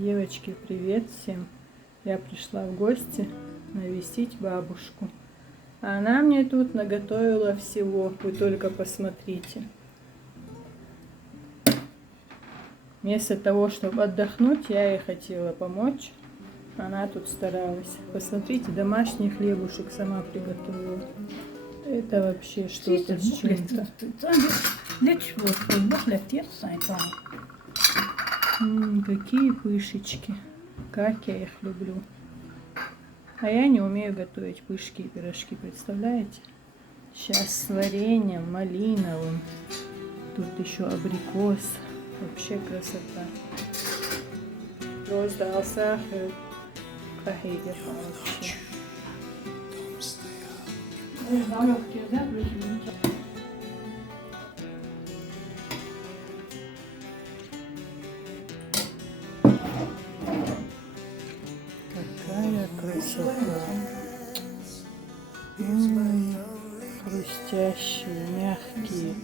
Девочки, привет всем! Я пришла в гости навестить бабушку. А она мне тут наготовила всего, вы только посмотрите. Вместо того, чтобы отдохнуть, я ей хотела помочь. Она тут старалась. Посмотрите, домашний хлебушек сама приготовила. Это вообще что-то с чем-то. Какие пышечки. Как я их люблю. А я не умею готовить пышки и пирожки, представляете? Сейчас с вареньем малиновым. Тут еще абрикос. Вообще красота. Просто сахар. Кахейдер вообще. Какая красота. Хрустящие, мягкие,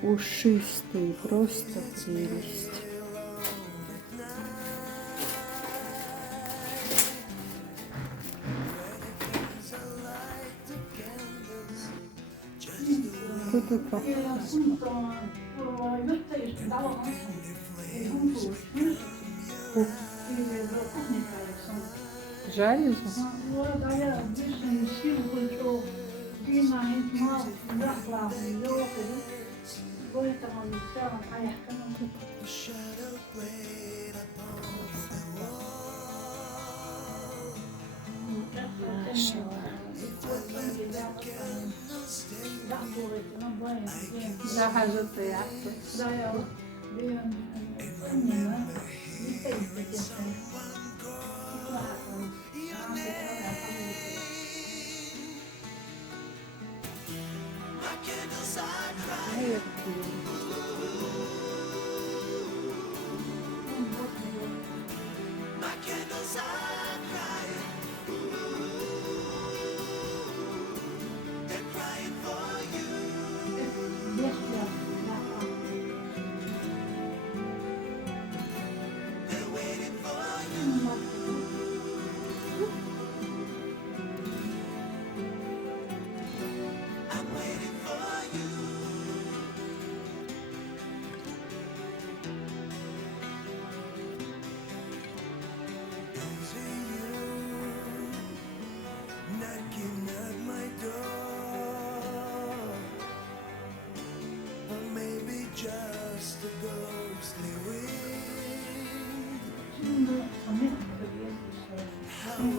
пушистые, просто прелесть. Кто-то жарится?